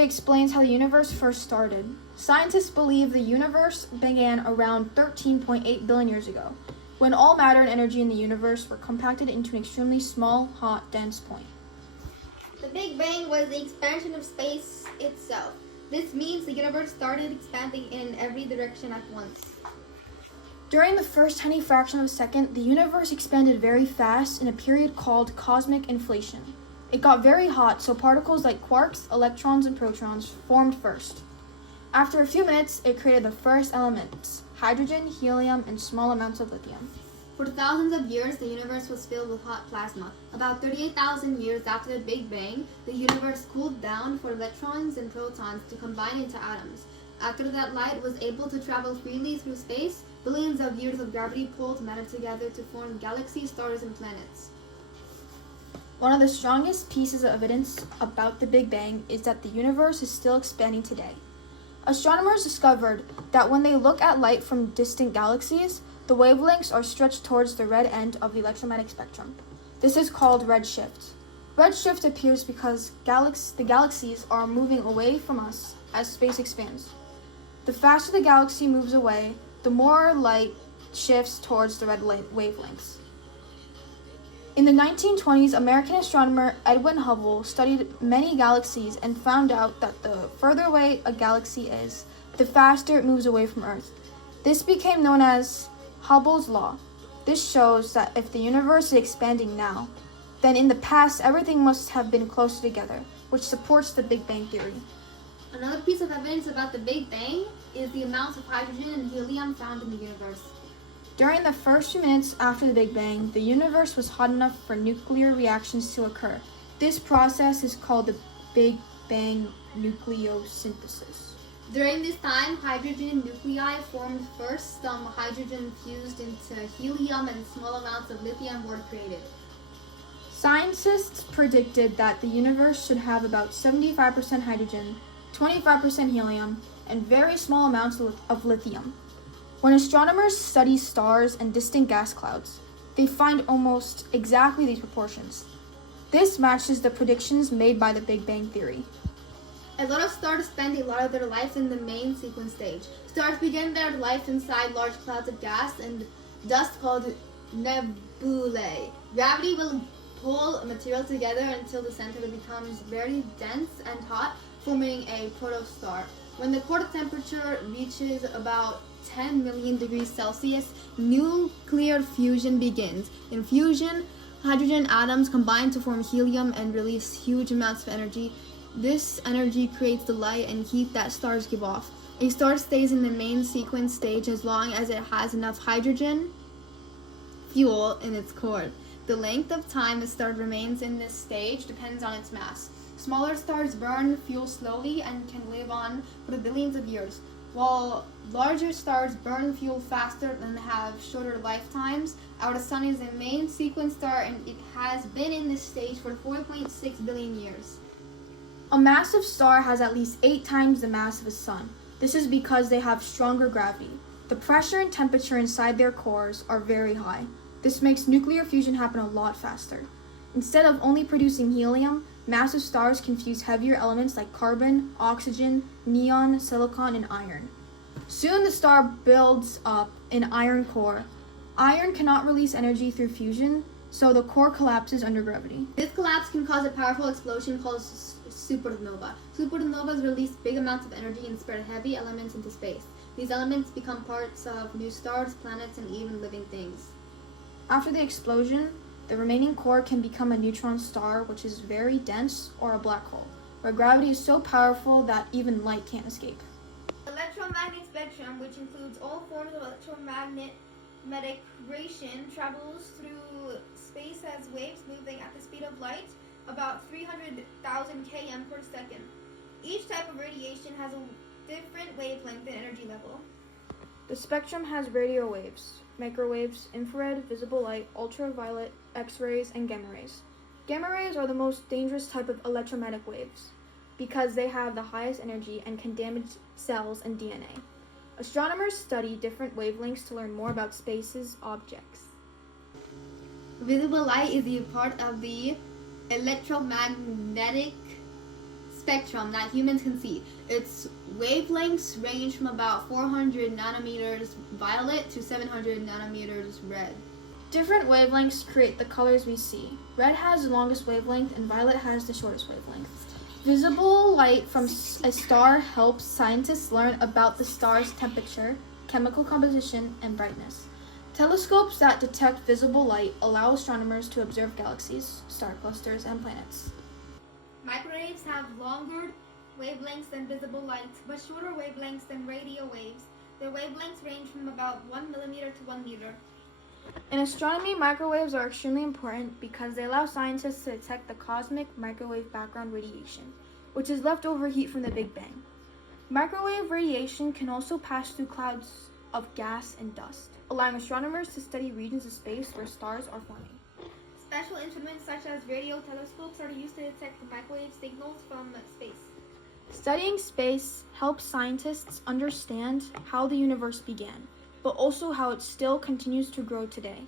theory explains how the universe first started. Scientists believe the universe began around 13.8 billion years ago, when all matter and energy in the universe were compacted into an extremely small, hot, dense point. The Big Bang was the expansion of space itself. This means the universe started expanding in every direction at once. During the first tiny fraction of a second, the universe expanded very fast in a period called cosmic inflation. It got very hot, so particles like quarks, electrons, and protons formed first. After a few minutes, it created the first elements: hydrogen, helium, and small amounts of lithium. For thousands of years, the universe was filled with hot plasma. About 38,000 years after the Big Bang, the universe cooled down for electrons and protons to combine into atoms. After that light was able to travel freely through space, billions of years of gravity pulled matter together to form galaxies, stars, and planets. One of the strongest pieces of evidence about the Big Bang is that the universe is still expanding today. Astronomers discovered that when they look at light from distant galaxies, the wavelengths are stretched towards the red end of the electromagnetic spectrum. This is called redshift. Redshift appears because the galaxies are moving away from us as space expands. The faster the galaxy moves away, the more light shifts towards the red wavelengths. In the 1920s, American astronomer Edwin Hubble studied many galaxies and found out that the further away a galaxy is, the faster it moves away from Earth. This became known as Hubble's law. This shows that if the universe is expanding now, then in the past everything must have been closer together, which supports the Big Bang theory. Another piece of evidence about the Big Bang is the amounts of hydrogen and helium found in the universe. During the first few minutes after the Big Bang, the universe was hot enough for nuclear reactions to occur. This process is called the Big Bang nucleosynthesis. During this time, hydrogen nuclei formed first. Some hydrogen fused into helium and small amounts of lithium were created. Scientists predicted that the universe should have about 75% hydrogen, 25% helium, and very small amounts of lithium. When astronomers study stars and distant gas clouds, they find almost exactly these proportions. This matches the predictions made by the Big Bang theory. A lot of stars spend a lot of their lives in the main sequence stage. Stars begin their life inside large clouds of gas and dust called nebulae. Gravity will pull material together until the center becomes very dense and hot, forming a protostar. When the core temperature reaches about 10 million degrees Celsius, nuclear fusion begins. In fusion, hydrogen atoms combine to form helium and release huge amounts of energy. This energy creates the light and heat that stars give off. A star stays in the main sequence stage as long as it has enough hydrogen fuel in its core. The length of time a star remains in this stage depends on its mass. Smaller stars burn fuel slowly and can live on for billions of years, while larger stars burn fuel faster and have shorter lifetimes. Our sun is a main sequence star and it has been in this stage for 4.6 billion years. A massive star has at least 8 times the mass of a sun. This is because they have stronger gravity. The pressure and temperature inside their cores are very high. This makes nuclear fusion happen a lot faster. Instead of only producing helium, massive stars can fuse heavier elements like carbon, oxygen, neon, silicon, and iron. Soon the star builds up an iron core. Iron cannot release energy through fusion, so the core collapses under gravity. This collapse can cause a powerful explosion called supernova. Supernovas release big amounts of energy and spread heavy elements into space. These elements become parts of new stars, planets, and even living things. After the explosion, the remaining core can become a neutron star, which is very dense, or a black hole, where gravity is so powerful that even light can't escape. The electromagnetic spectrum, which includes all forms of electromagnetic radiation, travels through space as waves moving at the speed of light, about 300,000 km per second. Each type of radiation has a different wavelength and energy level. The spectrum has radio waves, microwaves, infrared, visible light, ultraviolet, X-rays, and gamma rays. Gamma rays are the most dangerous type of electromagnetic waves because they have the highest energy and can damage cells and DNA. Astronomers study different wavelengths to learn more about space's objects. Visible light is a part of the electromagnetic spectrum that humans can see. Its wavelengths range from about 400 nanometers violet to 700 nanometers red. Different wavelengths create the colors we see. Red has the longest wavelength and violet has the shortest wavelength. Visible light from a star helps scientists learn about the star's temperature, chemical composition, and brightness. Telescopes that detect visible light allow astronomers to observe galaxies, star clusters, and planets. Microwaves have longer wavelengths than visible light, but shorter wavelengths than radio waves. Their wavelengths range from about 1 millimeter to 1 meter. In astronomy, microwaves are extremely important because they allow scientists to detect the cosmic microwave background radiation, which is leftover heat from the Big Bang. Microwave radiation can also pass through clouds of gas and dust, allowing astronomers to study regions of space where stars are forming. Special instruments such as radio telescopes are used to detect the microwave signals from space. Studying space helps scientists understand how the universe began, but also how it still continues to grow today.